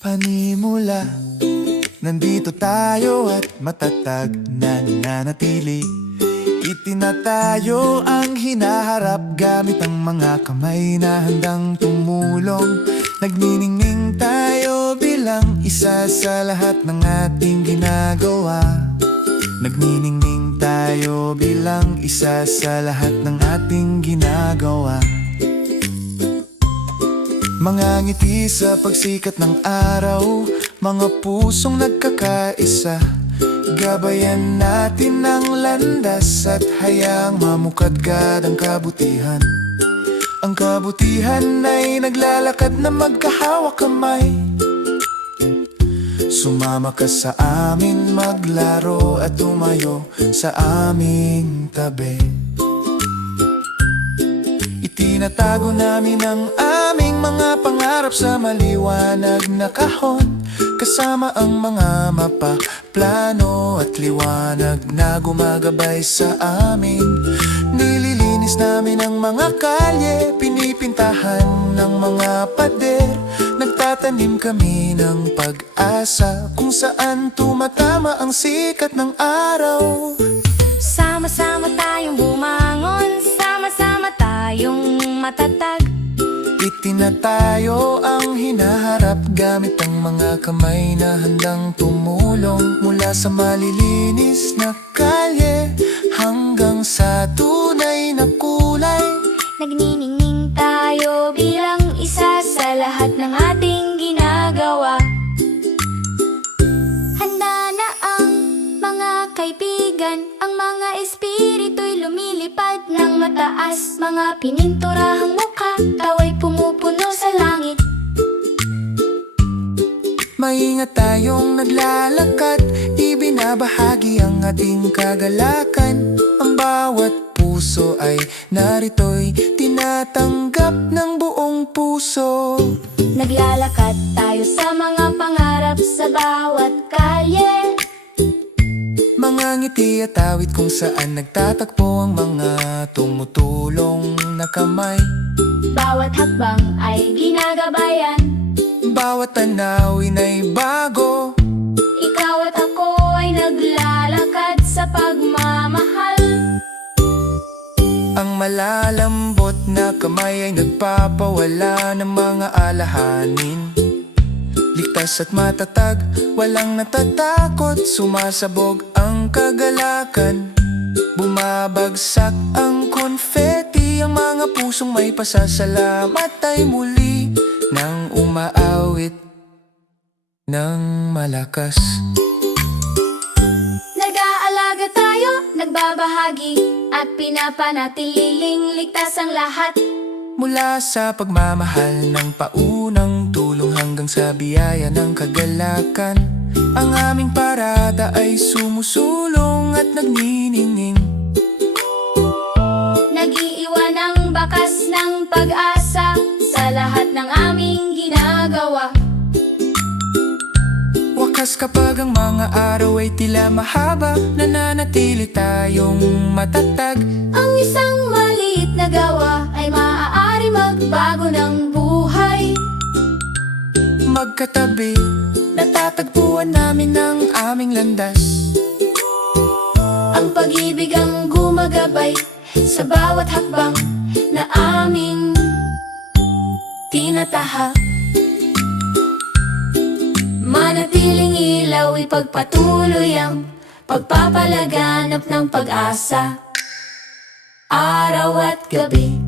Panimula, nandito tayo at matatag na nananatili. Itinatayo ang hinaharap gamit ang mga kamay na handang tumulong. Nagniningning tayo bilang isa sa lahat ng ating ginagawa. Nagniningning tayo bilang isa sa lahat ng ating ginagawa. Mga ngiti sa pagsikat ng araw, mga pusong nagkakaisa. Gabayan natin ang landas at hayaang mamukadkad ang kabutihan. Ang kabutihan ay naglalakad na magkahawak kamay. Sumama ka sa amin maglaro at tumayo sa aming tabi. Itinatago namin ang aming mga pangarap sa maliwanag na kahon. Kasama ang mga mapa, plano at liwanag na gumagabay sa amin. Nililinis namin ang mga kalye, pinipintahan ng mga pader. Nagtatanim kami ng pag-asa kung saan tumatama ang sikat ng araw. Sama-sama tayong bumangon, sama-sama tayong matatag. Itinatayo ang hinaharap gamit ang mga kamay na handang tumulong. Mula sa malilinis na kalye hanggang sa tunay na kulay. Nagniningning tayo bilang isa sa lahat ng ating ginagawa. Handa na ang mga kaibigan, ang mga espiritu'y lumilipad ng mataas. Mga pininturahang mukha, tawa'y pumupuno sa langit. Maingat tayong naglalakad, ibinabahagi ang ating kagalakan. Ang bawat puso ay narito'y tinatanggap ng buong puso. Naglalakad tayo sa mga pangarap sa bawat kalye. Mga ngiti at awit kung saan nagtatagpo ang mga tumutulong na kamay. Bawat hakbang ay ginagabayan. Bawat tanawin ay bago. Ikaw at ako ay naglalakad sa pagmamahal. Ang malalambot na kamay ay nagpapawala ng mga alahanin. Ligtas at matatag, walang natatakot. Sumasabog ang kagalakan. Bumabagsak ang konfeti. Ang mga pusong may pasasalamat ay muli nang umaawit ng malakas. Nag-aalaga tayo, nagbabahagi, at pinapanatililing ligtas ang lahat. Mula sa pagmamahal ng paunang tulong hanggang sa biyaya ng kagalakan. Ang aming parada ay sumusulong at nagniningning. Nag-iiwan ang bakas ng pag-asa sa lahat ng aming ginagawa. Wakas kapag ang mga araw ay tila mahaba, nananatili tayong matatag. Ang isang maliit na gawa ay maaari magbago ng buhay. Magkatabi, natatagpuan namin ang aming landas. Ang pag-ibig ang gumagabay sa bawat hakbang na aming tinatahak. Manatiling ilaw, ipagpatuloy ang pagpapalaganap ng pag-asa, araw at gabi.